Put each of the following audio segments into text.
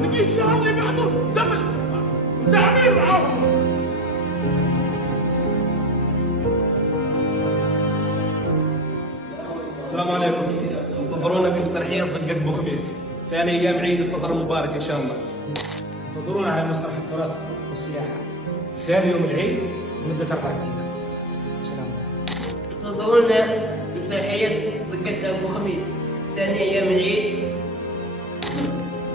نجي الشهر اللي بعده دبل تعمير معاهم. السلام عليكم. انتظرونا في مسرحية ضقة ابو خميس ثاني ايام عيد الفطر المبارك ان شاء الله. انتظرونا على مسرح التراث والسياحة ثاني يوم العيد لمدة 4 أيام. سلام. انتظرونا مسرحية ضقة أبو خميس ثاني أيام العيد.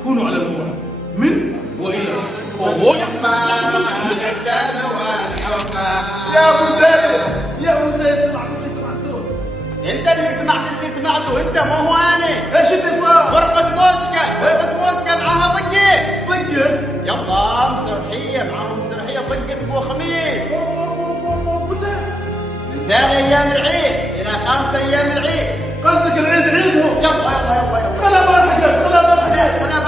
كونوا على الموعد من وإلى. يا ابو زيد، يا ابو زيد، سمعت اللي سمعته؟ انت اللي سمعته انت مو هو انا. ايش اللي صار؟ ورقة موسكا معاها ضقة. ضقة؟ يلا مسرحية معاهم مسرحية ضقة ابو خميس. متى؟ من ثاني ايام العيد الى 5 ايام العيد. قصدك العيد عيدهم؟ يلا خلا ما الحق، خلا ما الحق. خلا